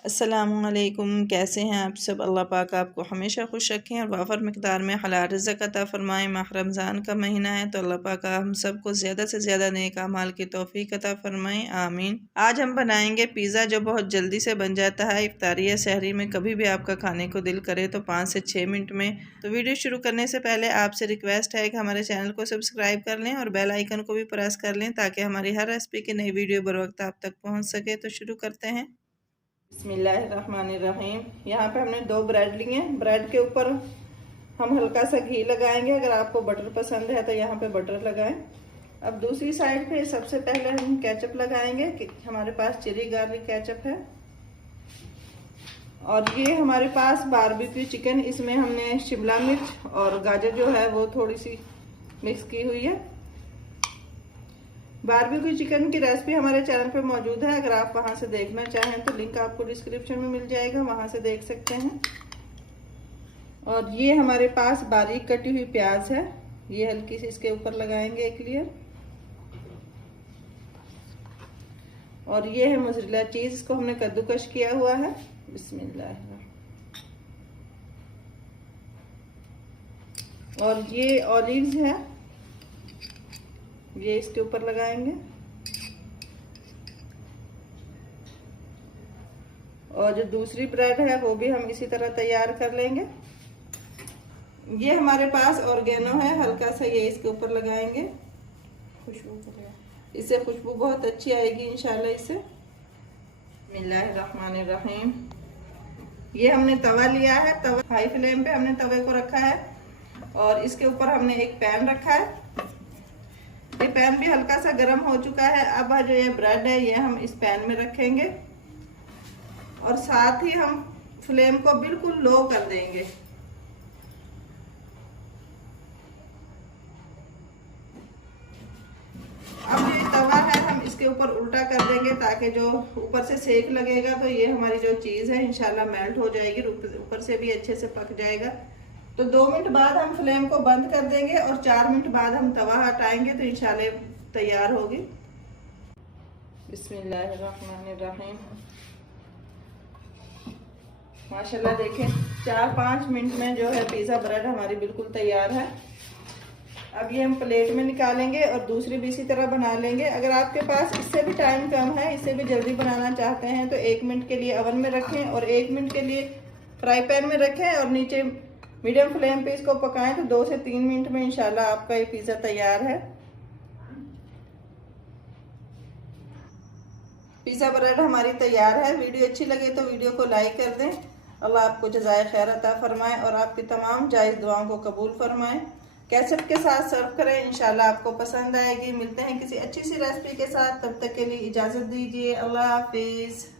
अस्सलामुअलैकुम, कैसे हैं आप सब। अल्लाह पाक आपको हमेशा खुश रखें और वाफर मिक़दार में हलाल रिज़्क़ अता फ़रमाएँ। माह रमज़ान का महीना है तो अल्लाह पाक हम सबको ज़्यादा से ज़्यादा नेक अमाल की तौफ़ीक अता फ़रमाएँ, आमीन। आज हम बनाएंगे पिज़्ज़ा जो बहुत जल्दी से बन जाता है। इफ्तारी या सहरी में कभी भी आपका खाने को दिल करे तो 5 से 6 मिनट में। तो वीडियो शुरू करने से पहले आपसे रिक्वेस्ट है कि हमारे चैनल को सब्सक्राइब कर लें और बेल आइकन को भी प्रेस कर लें ताकि हमारी हर रेसिपी की नई वीडियो बर वक्त आप तक पहुँच सके। तो शुरू करते हैं। बिस्मिल्लाहिर्रहमानिर्रहीम। यहाँ पे हमने 2 ब्रेड लिए। ब्रेड के ऊपर हम हल्का सा घी लगाएंगे। अगर आपको बटर पसंद है तो यहाँ पे बटर लगाएं। अब दूसरी साइड पे सबसे पहले हम केचप लगाएंगे। हमारे पास चिली गार्लिक केचप है और ये हमारे पास बारबेक्यू चिकन, इसमें हमने शिमला मिर्च और गाजर जो है वो थोड़ी सी मिक्स की हुई है। बारबेक्यू चिकन की रेसिपी हमारे चैनल पे मौजूद है, अगर आप वहां से देखना चाहें तो लिंक आपको डिस्क्रिप्शन में मिल जाएगा, वहां से देख सकते हैं। और ये हमारे पास बारीक कटी हुई प्याज है, ये हल्की सी इसके ऊपर लगाएंगे एक लेयर। और ये है मोज़रेला चीज, इसको हमने कद्दूकश किया हुआ है। बिस्मिल्लाह। और ये ऑलिव्स है, ये इसके ऊपर लगाएंगे। और जो दूसरी ब्रेड है वो भी हम इसी तरह तैयार कर लेंगे। ये हमारे पास ऑर्गेनो है, हल्का सा ये इसके ऊपर लगाएंगे। इससे खुशबू बहुत अच्छी आएगी इंशाल्लाह इससे। बिस्मिल्लाहिर्रहमानिर्रहीम। ये हमने तवा लिया है, तवा हाई फ्लेम पे हमने तवे को रखा है और इसके ऊपर हमने एक पैन रखा है। ये पैन भी हल्का सा गर्म हो चुका है। अब जो ये ब्रेड है ये हम इस पैन में रखेंगे और साथ ही हम फ्लेम को बिल्कुल लो कर देंगे। अब ये तवा है हम इसके ऊपर उल्टा कर देंगे ताकि जो ऊपर से सेक लगेगा तो ये हमारी जो चीज़ है इंशाल्लाह मेल्ट हो जाएगी, ऊपर से भी अच्छे से पक जाएगा। तो 2 मिनट बाद हम फ्लेम को बंद कर देंगे और 4 मिनट बाद हम तवा हटाएंगे तो इंशाल्लाह तैयार होगी। बिस्मिल्लाहिर्रहमानिर्रहीम। माशाल्लाह देखें 4-5 मिनट में जो है पिज़्ज़ा ब्रेड हमारी बिल्कुल तैयार है। अब ये हम प्लेट में निकालेंगे और दूसरी भी इसी तरह बना लेंगे। अगर आपके पास इससे भी टाइम कम है, इससे भी जल्दी बनाना चाहते हैं तो 1 मिनट के लिए ओवन में रखें और 1 मिनट के लिए फ्राई पैन में रखें और नीचे मीडियम फ्लेम पे इसको पकाएं तो 2 से 3 मिनट में इंशाल्लाह आपका ये पिज़्ज़ा तैयार है। पिज़्ज़ा ब्रेड हमारी तैयार है। वीडियो अच्छी लगे तो वीडियो को लाइक कर दें। अल्लाह आपको जज़ाए खैर अता फरमाए और आपकी तमाम जायज़ दुआओं को कबूल फरमाए। केचप के साथ सर्व करें, इंशाल्लाह आपको पसंद आएगी। मिलते हैं किसी अच्छी सी रेसिपी के साथ, तब तक के लिए इजाज़त दीजिए। अल्लाह हाफिज़।